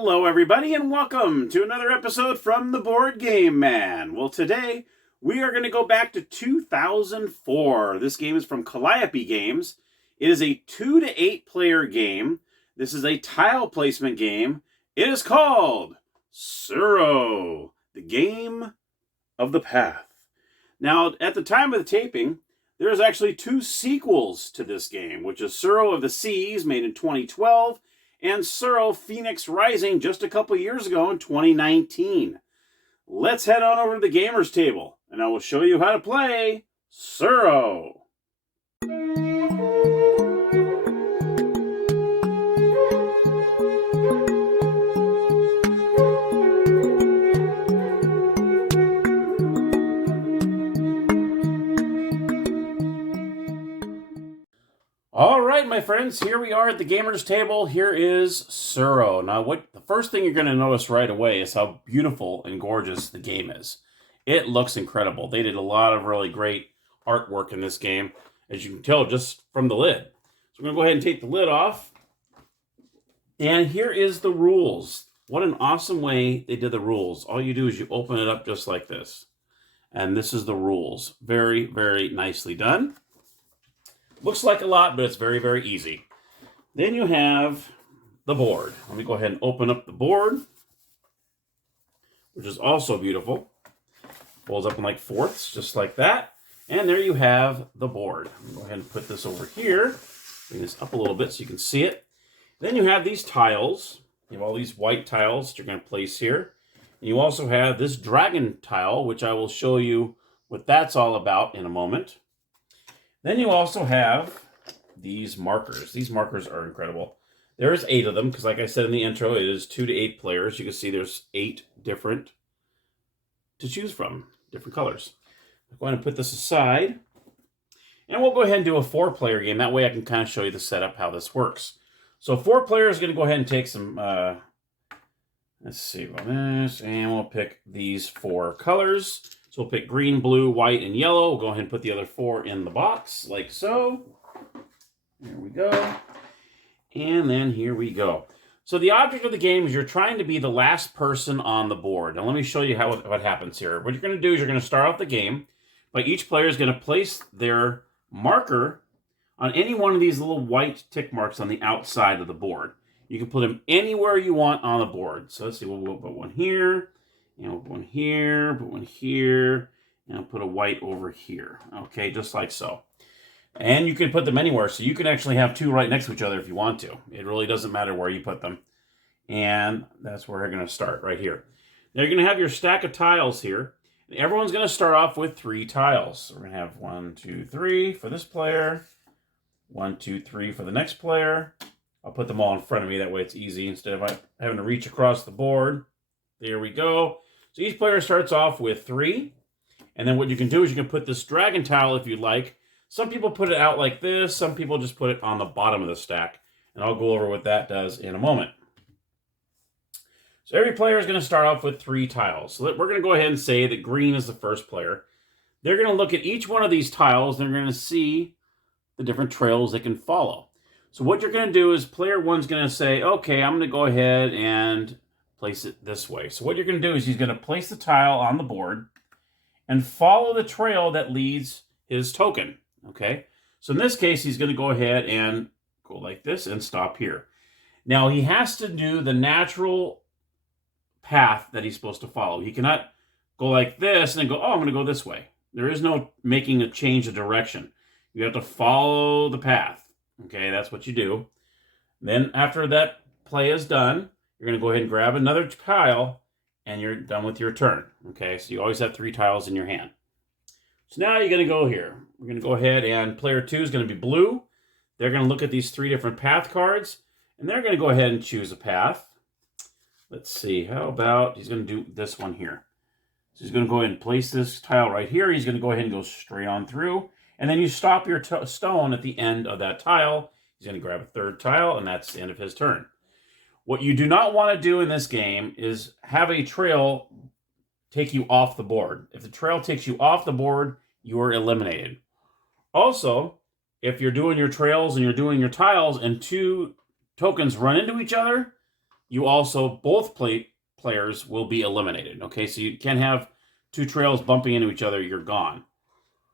Hello, everybody, and welcome to another episode from the Board Game Man. Well, today we are going to go back to 2004. This game is from Calliope Games. It is a 2 to 8 player game. This is a tile placement game. It is called Tsuro, the Game of the Path. Now, at the time of the taping, there's actually 2 sequels to this game, which is Tsuro of the Seas, made in 2012, and Tsuro Phoenix Rising just a couple years ago in 2019. Let's head on over to the gamers table, and I will show you how to play Tsuro. All right, my friends, here we are at the gamers table. Here is Tsuro. Now, the first thing you're going to notice right away is how beautiful and gorgeous the game is. It looks incredible. They did a lot of really great artwork in this game, as you can tell just from the lid. So we're going to go ahead and take the lid off. And here is the rules. What an awesome way they did the rules. All you do is you open it up just like this. And this is the rules. Very, very nicely done. Looks like a lot, but it's very, very easy. Then you have the board. Let me go ahead and open up the board, which is also beautiful. Folds up in like fourths, just like that. And there you have the board. I'm going to go ahead and put this over here. Bring this up a little bit so you can see it. Then you have these tiles. You have all these white tiles that you're going to place here. And you also have this dragon tile, which I will show you what that's all about in a moment. Then you also have these markers. These markers are incredible. There's 8 of them, because like I said in the intro, it is 2 to 8 players. You can see there's 8 different to choose from, different colors. I'm going to put this aside, and we'll go ahead and do a 4-player game. That way I can kind of show you the setup, how this works. So 4 players are going to go ahead and take some, let's see about this, and we'll pick these 4 colors. So we'll pick green, blue, white, and yellow. We'll go ahead and put the other 4 in the box, like so. There we go. And then here we go. So the object of the game is you're trying to be the last person on the board. Now let me show you what happens here. What you're going to do is you're going to start off the game, but each player is going to place their marker on any one of these little white tick marks on the outside of the board. You can put them anywhere you want on the board. So let's see, we'll put one here. And we'll put one here, put one here, and I'll put a white over here. Okay, just like so. And you can put them anywhere, so you can actually have 2 right next to each other if you want to. It really doesn't matter where you put them. And that's where we're going to start, right here. Now you're going to have your stack of tiles here. And everyone's going to start off with 3 tiles. So we're going to have 1, 2, 3 for this player. 1, 2, 3 for the next player. I'll put them all in front of me, that way it's easy instead of having to reach across the board. There we go. So each player starts off with 3. And then what you can do is you can put this dragon tile if you'd like. Some people put it out like this. Some people just put it on the bottom of the stack. And I'll go over what that does in a moment. So every player is going to start off with 3 tiles. So we're going to go ahead and say that green is the first player. They're going to look at each one of these tiles. And they're going to see the different trails they can follow. So what you're going to do is player 1's going to say, okay, I'm going to go ahead and place it this way. So what you're going to do is he's going to place the tile on the board and follow the trail that leads his token. Okay? So in this case, he's going to go ahead and go like this and stop here. Now, he has to do the natural path that he's supposed to follow. He cannot go like this and then go, oh, I'm going to go this way. There is no making a change of direction. You have to follow the path. Okay? That's what you do. Then after that play is done, you're going to go ahead and grab another tile, and you're done with your turn. Okay, so you always have 3 tiles in your hand. So now you're going to go here. We're going to go ahead, and player 2 is going to be blue. They're going to look at these 3 different path cards, and they're going to go ahead and choose a path. Let's see, how about he's going to do this one here. So he's going to go ahead and place this tile right here. He's going to go ahead and go straight on through, and then you stop your stone at the end of that tile. He's going to grab a 3rd tile, and that's the end of his turn. What you do not want to do in this game is have a trail take you off the board. If the trail takes you off the board, you are eliminated. Also, if you're doing your trails and you're doing your tiles and 2 tokens run into each other, you also, both players will be eliminated. Okay, so you can't have two trails bumping into each other, you're gone.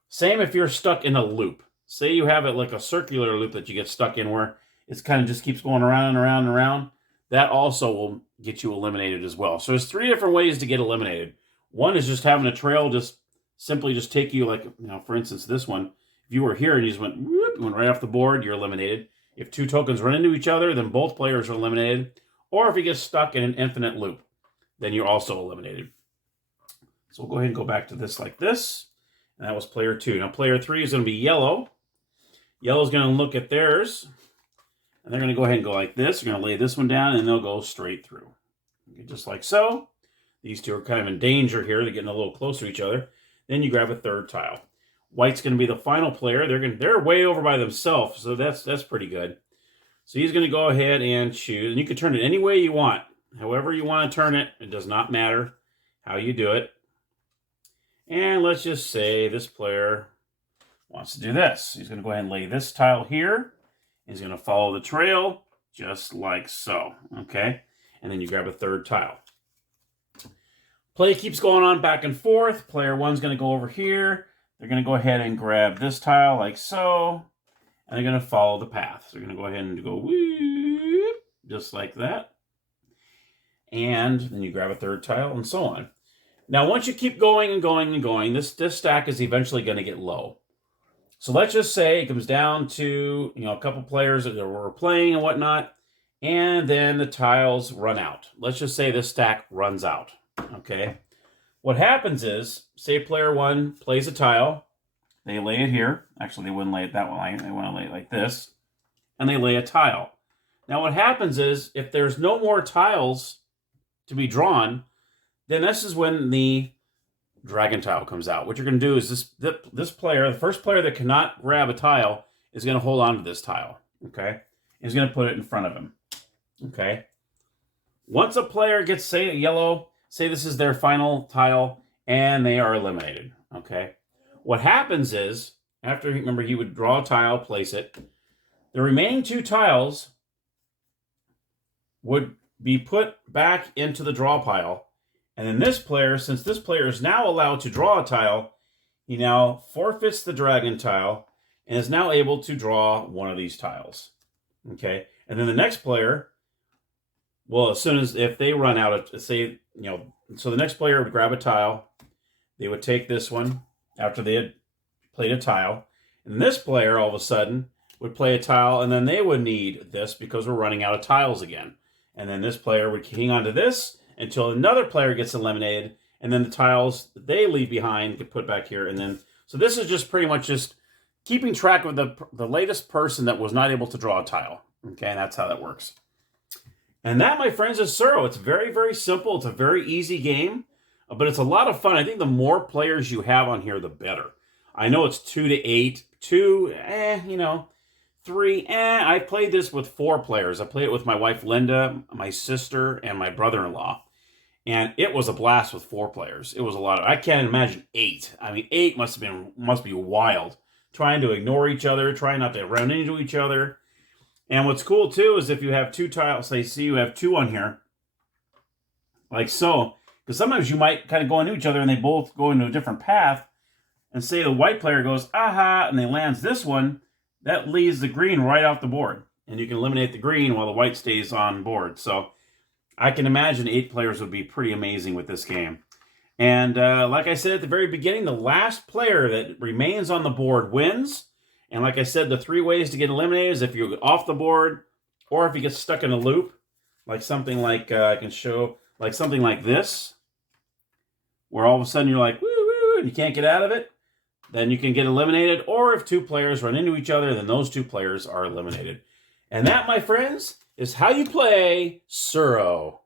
Same if you're stuck in a loop. Say you have it like a circular loop that you get stuck in where it's kind of just keeps going around and around and around. That also will get you eliminated as well. So there's 3 different ways to get eliminated. One is just having a trail just simply just take you, like, for instance, this one. If you were here and you just went right off the board, you're eliminated. If 2 tokens run into each other, then both players are eliminated. Or if you get stuck in an infinite loop, then you're also eliminated. So we'll go ahead and go back to this like this. And that was player 2. Now player 3 is going to be yellow. Yellow's going to look at theirs. And they're going to go ahead and go like this. They're going to lay this one down, and they'll go straight through. Okay, just like so. These 2 are kind of in danger here. They're getting a little closer to each other. Then you grab a 3rd tile. White's going to be the final player. They're way over by themselves, so that's pretty good. So he's going to go ahead and choose. And you can turn it any way you want. However you want to turn it. It does not matter how you do it. And let's just say this player wants to do this. He's going to go ahead and lay this tile here. He's going to follow the trail just like so, okay? And then you grab a 3rd tile. Play keeps going on back and forth. Player 1's going to go over here. They're going to go ahead and grab this tile like so, and they're going to follow the path. So they're going to go ahead and go whoop, just like that. And then you grab a 3rd tile and so on. Now, once you keep going and going and going, this stack is eventually going to get low. So let's just say it comes down to, a couple players that were playing and whatnot, and then the tiles run out. Let's just say this stack runs out, okay? What happens is, say player 1 plays a tile, they lay it here. Actually, they wouldn't lay it that way. They want to lay it like this, and they lay a tile. Now, what happens is, if there's no more tiles to be drawn, then this is when the dragon tile comes out. What you're going to do is this player, the first player that cannot grab a tile, is going to hold on to this tile, okay? He's going to put it in front of him, okay? Once a player gets, say, a yellow, say this is their final tile, and they are eliminated, okay? What happens is, after, remember, he would draw a tile, place it, the remaining 2 tiles would be put back into the draw pile. And then this player, since this player is now allowed to draw a tile, he now forfeits the dragon tile and is now able to draw one of these tiles. Okay? And then the next player, well, as soon as, if they run out of, say, so the next player would grab a tile. They would take this one after they had played a tile. And this player, all of a sudden, would play a tile, and then they would need this because we're running out of tiles again. And then this player would hang on to this until another player gets eliminated, and then the tiles that they leave behind get put back here. And then, so this is just pretty much just keeping track of the latest person that was not able to draw a tile. Okay, and that's how that works. And that, my friends, is Tsuro. It's very, very simple. It's a very easy game, but it's a lot of fun. I think the more players you have on here, the better. I know it's 2 to 8. 2, 3, I played this with 4 players. I played it with my wife, Linda, my sister, and my brother-in-law. And it was a blast with 4 players. It was a lot of, I can't imagine 8. I mean, 8 must be wild. Trying to ignore each other, trying not to run into each other. And what's cool, too, is if you have 2 tiles, say, see you have 2 on here, like so, because sometimes you might kind of go into each other and they both go into a different path, and say the white player goes, aha, and they lands this one, that leaves the green right off the board. And you can eliminate the green while the white stays on board. So I can imagine 8 players would be pretty amazing with this game. And like I said at the very beginning, the last player that remains on the board wins. And like I said, the 3 ways to get eliminated is if you're off the board, or if you get stuck in a loop, like something like, I can show, like something like this, where all of a sudden you're like, woo, woo, and you can't get out of it. Then you can get eliminated, or if 2 players run into each other, then those 2 players are eliminated. And that, my friends, is how you play Tsuro.